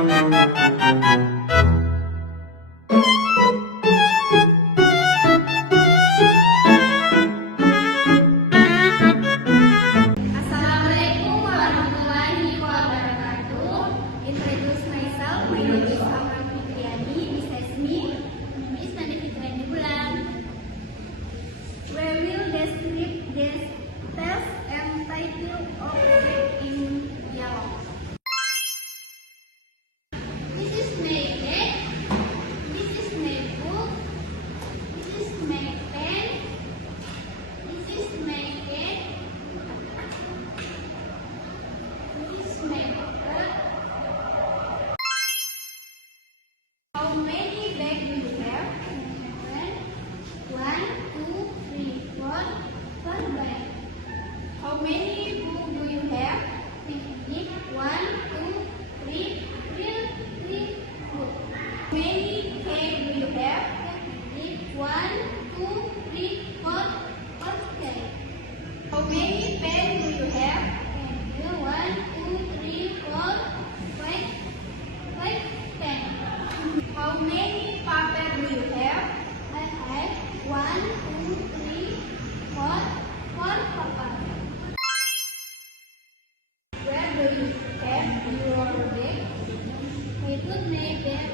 Assalamualaikum warahmatullahi wabarakatuh. Introduce myself. My name is Amar Fitriani. Besides me, Miss Nani Fitriani Bulan. We will describe this test and title of it in yellow. This is my egg. This is my book. This is my pen. This is my cat. This is my book. How many bags do you have? One, two, three, four. Four bags. How many books do you have? One, two, three, three books. How many cakes do you have? One, two, three, four cakes. How many pens do you have? One, two, three, four, five pens. How many paper do you have? I have one, two, three, four paper. Where do you have your bag? I put my bag